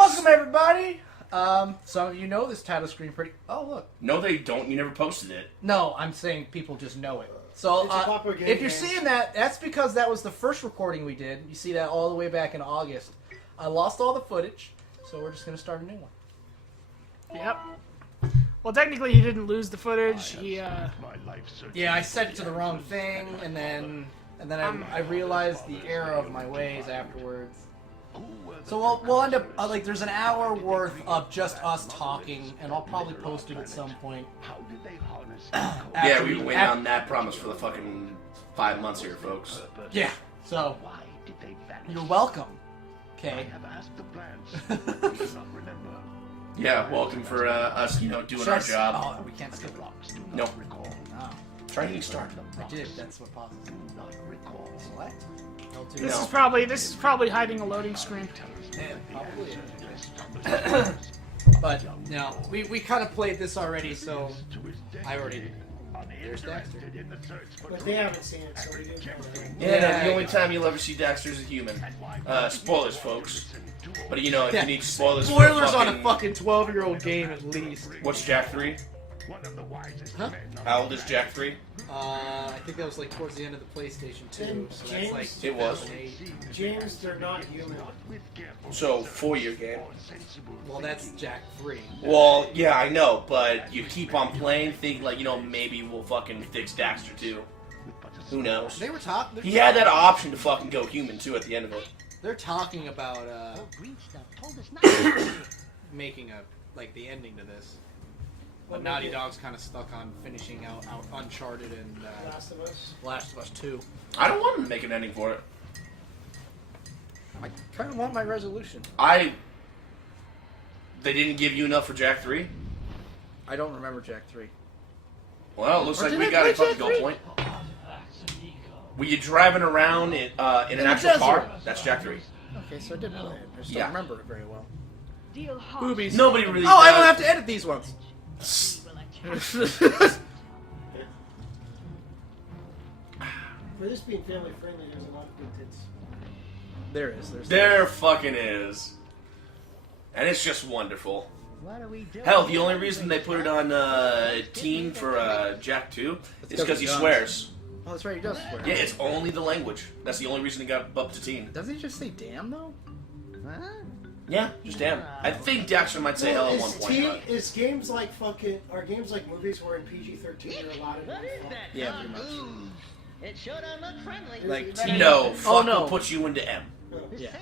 Welcome, everybody. Some of you know this title screen pretty... Oh, look. No, they don't. You never posted it. No, I'm saying people just know it. So, if you're seeing that, that's because that was the first recording we did. You see that all the way back in August. I lost all the footage, so we're just going to start a new one. Yep. Well, technically, he didn't lose the footage. Yeah, I set it to the wrong thing, and then I realized the error of my ways afterwards. So we'll end up, like, there's an hour worth of just us talking, and I'll probably post it at some point. Yeah, we've been waiting on that promise for the fucking 5 months here, folks. Yeah, so, you're welcome, okay? Yeah, welcome for us, doing our job. Oh, we can't skip rocks. No. Oh. Try to start. I did, that's what pauses. Select? This is probably hiding a loading screen. Yeah, probably. But, no, we kind of played this already, so I already... There's Daxter. But they haven't seen it, so we didn't know that. Yeah, the only time you'll ever see Daxter as a human. Spoilers, folks. But, if you need spoilers... Spoilers on a fucking 12-year-old game, at least. What's Jak 3? Huh? How old is Jak 3? I think that was, like, towards the end of the PlayStation 2, so that's, like, It was. 2008. James, they're not human. So, 4-year game. Well, that's Jak 3. Well, yeah, I know, but you keep on playing, think, like, maybe we'll fucking fix Daxter, too. Who knows? They were talking... He had that option to fucking go human, too, at the end of it. They're talking about, making the ending to this. But Naughty Dog's kind of stuck on finishing out Uncharted and Last of Us 2. I don't want him to make an ending for it. I kind of want my resolution. They didn't give you enough for Jak 3? I don't remember Jak 3. Well, it looks Or like did we I got play a fucking Jak goal 3? point. Were you driving around in an actual car? That's Jak 3. Okay, so I did play it. I just Yeah. don't remember it very well. Boobies. Nobody really Oh, I don't does. have to edit these ones. For this being family friendly, there's a lot of good tits. There is. There fucking is. And it's just wonderful. What are we doing? Hell, the only reason they put it on teen for Jak 2 is because he swears. Oh, that's right, he does swear. Yeah, it's only the language. That's the only reason he got bumped to teen. Doesn't he just say damn, though? Huh? Yeah, just damn. I think Daxter might say hell at one point. But... Is games like are games like movies where in PG-13 you're allowed to Yeah, pretty much. It sure don't look friendly. Like, No, fuck no. will put you into M. Yeah.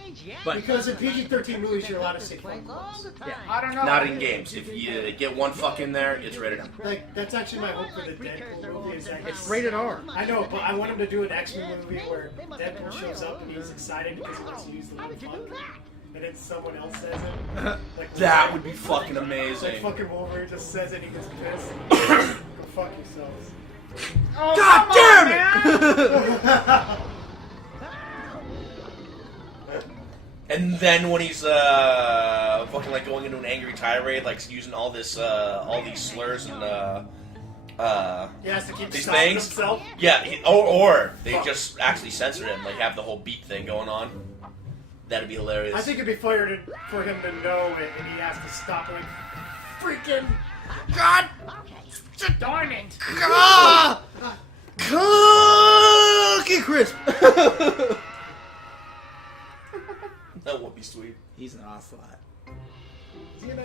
But Because in PG-13 movies you're allowed to say fuck All clubs. the time. Yeah. I don't know. Not in games. If you get one fuck in there, it's rated M. Like, that's actually my hope for the Deadpool movie is that it's rated R. I know, but I want him to do an X-Men movie where Deadpool shows up and he's excited because he wants to use the word fuck. And then someone else says it. Like, That would be fucking like amazing. fucking Wolverine just says it and he gets pissed. Go fuck yourselves. Oh, God come damn on, it! And then when he's fucking like going into an angry tirade, like using all these slurs and He has to keep these stopping things. himself. Yeah, or they just actually censor him, like have the whole beat thing going on. That'd be hilarious. I think it'd be funnier for him to know it and he has to stop like freaking God! Darn it. Ah! Cookie Crisp! That would be sweet. He's an ocelot.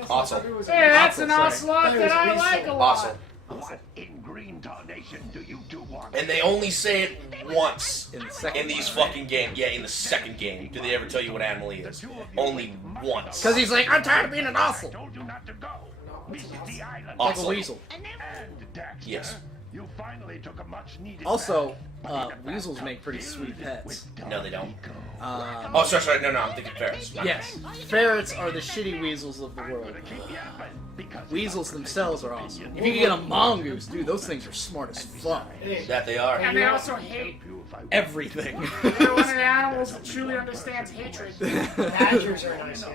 Awesome. Hey, that's an Sorry. ocelot that I like a lot. Awesome. What in green tarnation do you do want? And they only say it once In the second in these one, fucking games. Yeah, in the second game. Do they ever tell you what animal he is? Only once. Because he's like, I'm tired of being an ocelot. Told you not to go. Visit the island. Like a Ocelot. weasel. And Daxter, Yes. you finally took a much needed Also, weasels make pretty sweet pets. No, they don't. Um, Oh, sorry. No, I'm thinking ferrets. yes, ferrets are the shitty weasels of the world. Weasels themselves are awesome. If you can get a mongoose, dude, those things are smart as fuck. That they are. And they also hate. Everything. They're one of the animals that truly understands hatred. Badgers are nice.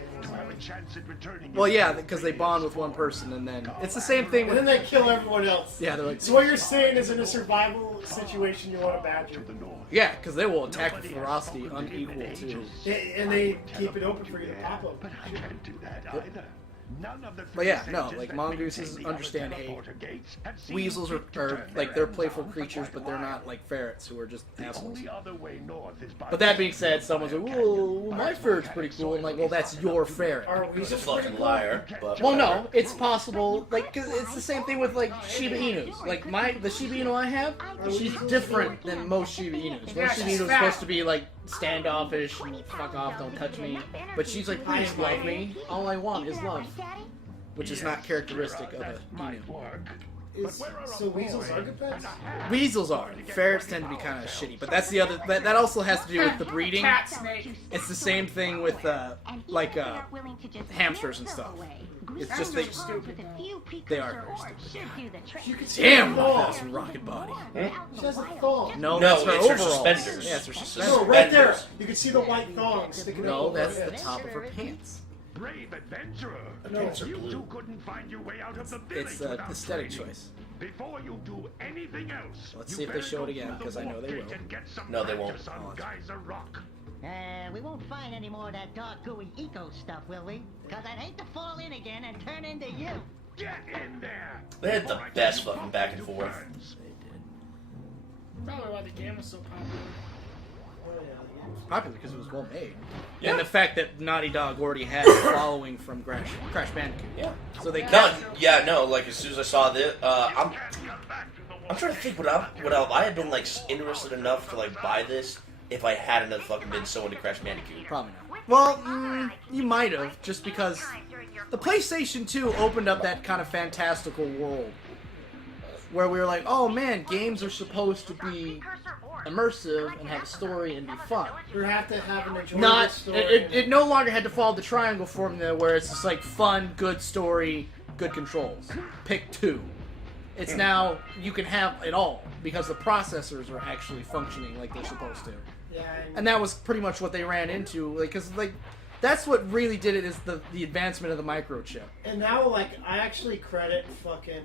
Well, yeah, because they bond with one person, and then it's the same thing And then with. they kill everyone else. Yeah, they're like. So what you're saying is in a survival situation you want a badger. Yeah, because they will attack with ferocity unequal to. And they keep it open for you to pop them. But I can't do that either. None of the But yeah, free no, sages like that mongooses maintain the understand Island hate. Porter gates have seen Weasels are fit to turn like their they're playful backs on creatures, for but quite they're a while. not like ferrets who are just The assholes. only other way north is by But that the being said, someone's like, "Whoa, my ferret's pretty cool." I'm like, "Well, that's your ferret." Are He's a weasels pretty fucking cool? liar. But Well, no, it's possible. Like, 'cause it's the same thing with like Shiba Inus. Like the Shiba Inu I have, she's different than most Shiba Inus. Yeah, Most Shiba she's Inu is fat. supposed to be like standoffish and fuck off, don't touch me. But she's like, please love me. All I want is love, which is not characteristic of a Inu. So weasels are good pets? Weasels are. Ferrets tend to be kind of shitty, but that's the other. That also has to do with the breeding. Cat snake. It's the same thing with hamsters and stuff. It's just they are very stupid. You can see Damn, her my thong. fast rocket body. She has a thong. No, No, that's her it's her overalls. suspenders. Yeah, it's her No, suspenders. right there. You can see the white thong sticking No, out. that's the top of her pants. Brave adventurer. No, it's you blue. two couldn't find your way out of the village It's an without aesthetic training. choice. Before you do anything else, Let's you see if they better show it go again, through the 'cause I know warp they gate will. and get some No, they won't. practice on Geyser Rock. We won't find any more of that dark, gooey eco stuff, will we? Because I'd hate to fall in again and turn into you. Get in there. They had the best fucking back and forth. Probably why the game was so popular. Popular because it was well made. Yeah. And the fact that Naughty Dog already had a following from Crash Bandicoot. Yeah. So they No, kept. yeah, no. Like as soon as I saw this, I'm trying to think what I had been like interested enough to like buy this if I hadn't have fucking been so into Crash Bandicoot. Probably not. Well, you might have, just because the PlayStation 2 opened up that kind of fantastical world where we were like, oh man, games are supposed to be immersive and have a story and be fun. You have to have an enjoyable Not, story. it no longer had to follow the triangle formula where it's just like fun, good story, good controls. Pick two. It's now, you can have it all because the processors are actually functioning like they're supposed to. Yeah, And that was pretty much what they ran into, like, because like that's what really did it is the advancement of the microchip. and now, like, I actually credit fucking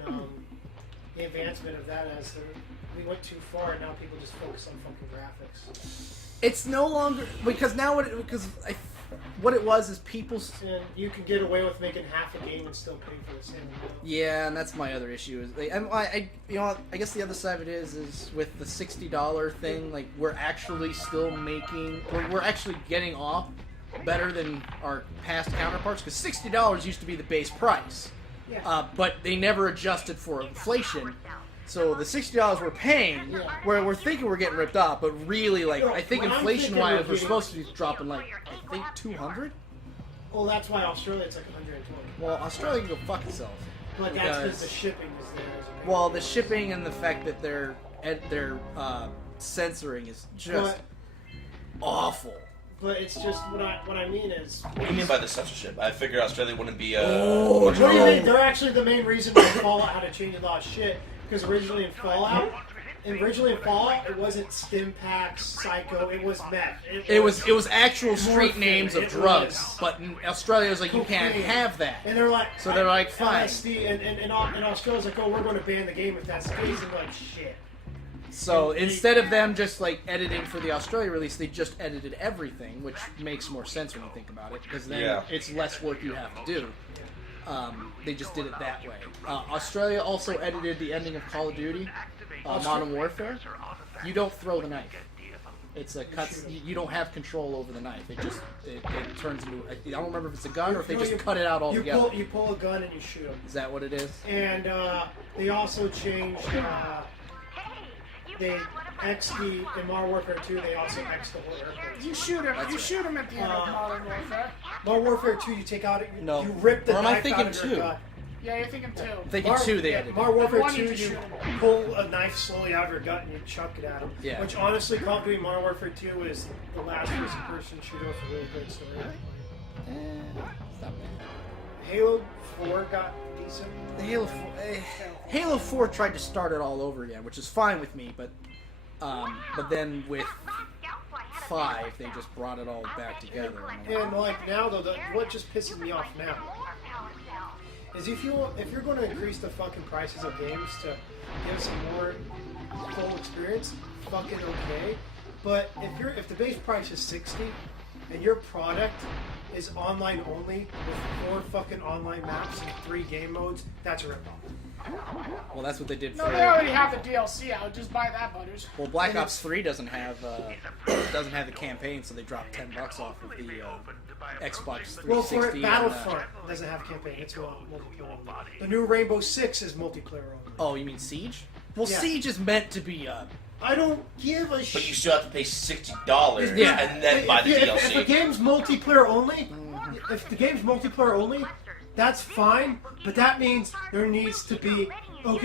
the advancement of that as we went too far, and now people just focus on fucking graphics. It's no longer because now what it was is people's. And you can get away with making half a game and still pay for the same amount. Yeah, and that's my other issue. Is I guess the other side of it is with the $60 thing. Like we're actually still making, we're actually getting off better than our past counterparts because $60 used to be the base price, but they never adjusted for inflation. So the $60 we're paying, where we're thinking we're getting ripped off, but really, like I think Well, I'm inflation-wise, thinking we're we're supposed to be dropping like I think 200. Well, that's why Australia it's like 120. Well, Australia can go fuck itself. But that's because the shipping is there. As a Well, the shipping and the fact that their censoring is just awful. But it's just what I mean is. What do you mean by the censorship? I figured Australia wouldn't be. Oh, What do you mean? They're actually the main reason why Fallout had to change a lot of shit. Because originally in Fallout, it wasn't stim packs, psycho. It was meth. It was actual street Morphine. names of It drugs, was. but in Australia, it's like you can't Cocaine. have that. And they're like, So they're like, fine. LSD, and Australia's like, oh, we're going to ban the game if that's the case. And they're like, shit. So instead of them just like editing for the Australia release, they just edited everything, which makes more sense when you think about it, because then it's less work you have to do. They just did it that way. Australia also edited the ending of Call of Duty, Modern Warfare. You don't throw the knife. It's a cut. You don't have control over the knife. It turns into. I don't remember if it's a gun or if they just cut it out altogether. You pull a gun and you shoot them. Is that what it is? And they also changed. They XD in Modern Warfare 2. They also X the whole airplane. You shoot him. You shoot him at the end of Modern Warfare. Modern Warfare 2, you take out. No. You rip the Or am I knife thinking out of your two? gut. Yeah, you're thinking two. I'm thinking two. They edited. Modern Warfare One, 2, you you just shoot him. pull a knife slowly out of your gut and you chuck it at them. Yeah. Which honestly, Call of Duty Modern Warfare 2 is the last person shooter with a really great story. It's not bad. Halo 4 got decent. The Halo 4 tried to start it all over again, which is fine with me, but then with 5, they just brought it all back together. And like now though, what just pisses me off now is if you're going to increase the fucking prices of games to give some more full experience, fucking okay. But if the base price is $60 and your product is online only with 4 fucking online maps and 3 game modes, that's a ripoff. Well, that's what they did No, for. they already have the DLC out. Just buy that, Butters. Well, Black Ops 3 doesn't have the campaign, so they dropped $10 off of the Xbox 360. Well, for and, Battlefront doesn't have campaign. It's multiplayer only. The new Rainbow Six is multiplayer only. Oh, you mean Siege? Well, Yeah. Siege is meant to be. I don't give a But shit. you still have to pay $60 Yeah. and then buy the If DLC. the game's multiplayer only, that's fine. But that means there needs to be if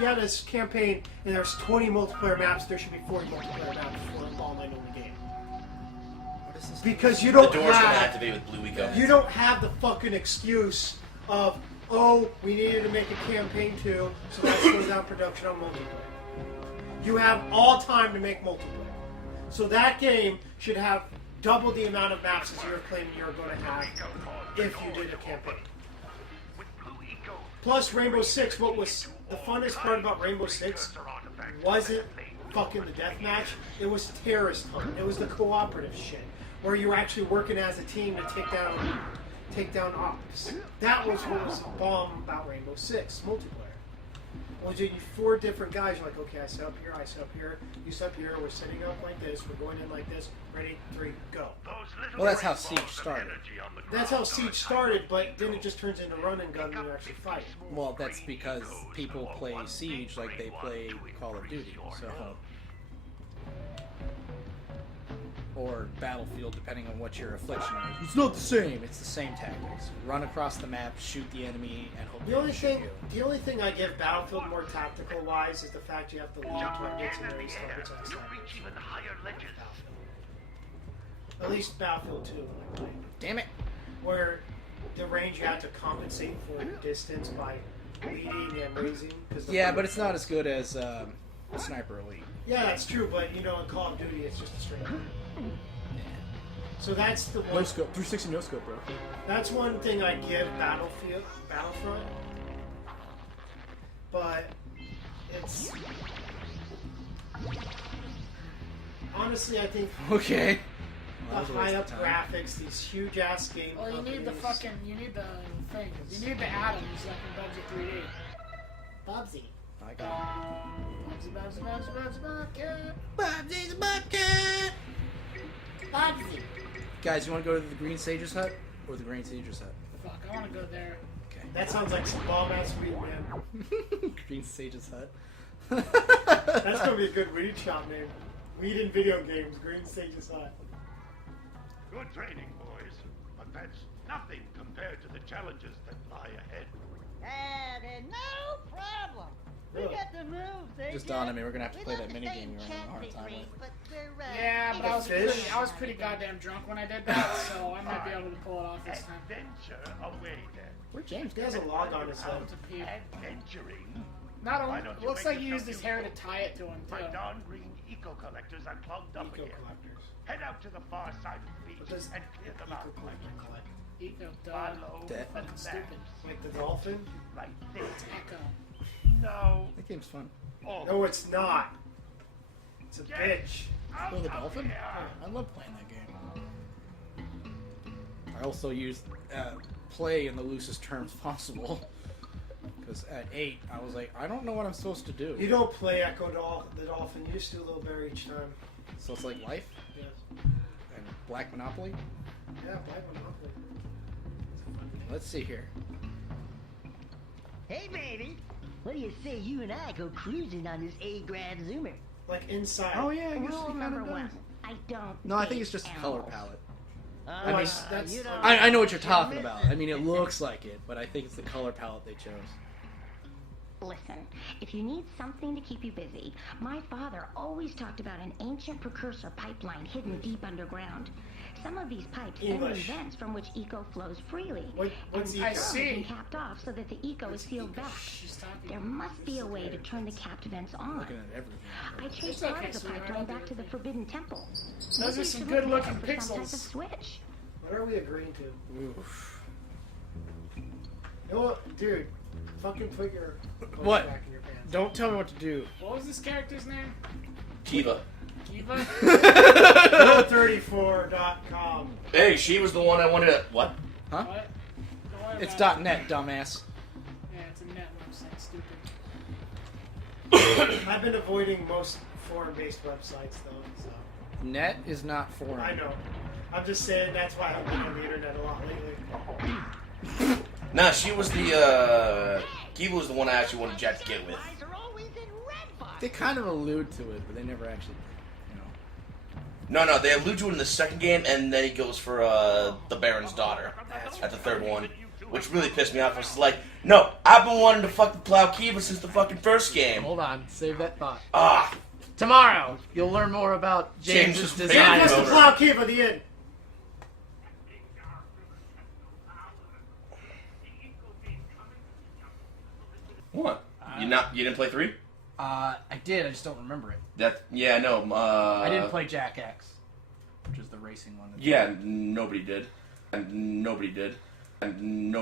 you had a campaign and there's 20 multiplayer maps, there should be 40 multiplayer maps for an online only game. Because you The don't door's gonna have activate with Blue Eco. you don't have the fucking excuse of we needed to make a campaign too, so that slows down production on multiplayer. You have all time to make multiplayer. So that game should have double the amount of maps as you're claiming you're going to have if you did a campaign. Plus Rainbow Six, what was the funnest part about Rainbow Six wasn't fucking the deathmatch, it was terrorist hunt. It was the cooperative shit, where you were actually working as a team to take down ops. That was what was bomb about Rainbow Six multiplayer. Well, you 4 different guys. You're like, okay, I set up here, I set up here, you set up here. We're setting up like this. We're going in like this. Ready, 3, go. Well, that's how Siege started. That's how Siege started, but then it just turns into run and gun when you actually fight. Well, that's because people play Siege like they play Call of Duty, so. Or Battlefield, depending on what your affliction is. It's not the same. It's the same tactics. Run across the map, shoot the enemy, and hope The they only shoot thing, you. the only thing I give Battlefield more tactical wise is the fact you have to lead targets and there is stuff which I like. At least Battlefield 2, when I played. Damn it! Where the range you have to compensate for distance by leading and raising. Yeah, but it's not as good as Sniper Elite. Yeah, that's true, but in Call of Duty it's just a straight gun. So that's the one. No scope, 360 no scope, bro. That's one thing I give Battlefront. But it's honestly, I think Okay. the high up graphics, these huge ass game. Well, you need the companies. you need the thing. You need the atoms like in Budget 3D. Bubsy. I got Bugsy. Bobsy's a Bobcat! Bubsy. Guys, you want to go to the Green Sage's hut? Or the Green Sage's hut? Fuck, I want to go there. Okay. That sounds like some bomb ass weed, man. Green Sage's hut. That's gonna be a good weed shop name. Weed in video games, Green Sage's Hut. Good training, boys. But that's nothing compared to the challenges that lie ahead. Then no problem. We Really? got the moves, eh, Just dawned on Jeff? me, we're gonna have to We play left that the minigame same you're having a hard chat time degree, with. but we're, Yeah, but Fish? I was pretty goddamn drunk when I did that, so I might be able to pull it off this time. Adventure away then. Where'd James He go? has a log on his head. To pee. Adventuring Not Why only don't you looks make like he used his yourself hair to tie it to him My too. darn green eco collectors are clogged up Eco again. collectors. Head out to the far side of the beach What does and clear them out. eco collector collect? Eco, duh. Follow Dead. the Fucking stupid. maps. Like the dolphin? Right there. Echo. No. That game's fun. Oh, No, it's not. It's a bitch. out Oh, the of dolphin? here. I love playing that game. I also use play in the loosest terms possible. Because at 8, I was like, I don't know what I'm supposed to do. You don't play Echo the Dolphin, you just do a little bear each time. So it's like Life Yes. and Black Monopoly. Yeah, Black Monopoly. Let's see here. Hey, baby. What do you say you and I go cruising on this A-Grand Zoomer? Like inside. Oh yeah, I guess Rule you kind number of one. I don't. No, I think date it's just a color animals. palette. I mean, that's- you don't I know what you're talking you're about. missing I mean, it looks like it, but I think it's the color palette they chose. Listen, if you need something to keep you busy, my father always talked about an ancient precursor pipeline hidden deep underground. Some of these pipes send in English. vents from which eco flows freely. What's and eco? I some see. have been capped off so that the eco is sealed back. She's talking. There must be a way to turn the capped vents on. Looking at everything. I traced It's part okay, of the sweetheart, pipeline I'll do back to the everything. Forbidden Temple. Those Maybe are we some should good look looking there for some type of pixels. switch. What are we agreeing to? Oof. You know what, dude? Fucking put your clothes What? back in your pants. Don't tell me what to do. What was this character's name? Kiva. Kiva? Goal34.com. Hey, she was the one I wanted to... What? Huh? What? Don't worry It's about it. .net, dumbass. Yeah, it's a net website, stupid. I've been avoiding most foreign-based websites, though. So Net is not foreign. I know. I'm just saying that's why I've been on the internet a lot lately. Nah, she was the, Kiva was the one I actually wanted Jack to get with. Eyes are always in red box. They kind of allude to it, but they never actually, No, they allude to it in the second game, and then he goes for, the Baron's daughter at the third one. Which really pissed me off. I was like, no, I've been wanting to fucking plow Kiva since the fucking first game. Hold on, save that thought. Ah. Tomorrow, you'll learn more about James's James's design. Just the over. plow Kiva, the end. What? You didn't play 3? I did, I just don't remember it. Yeah, I know. I didn't play Jak X, which is the racing one. Yeah, nobody did. And nobody did. And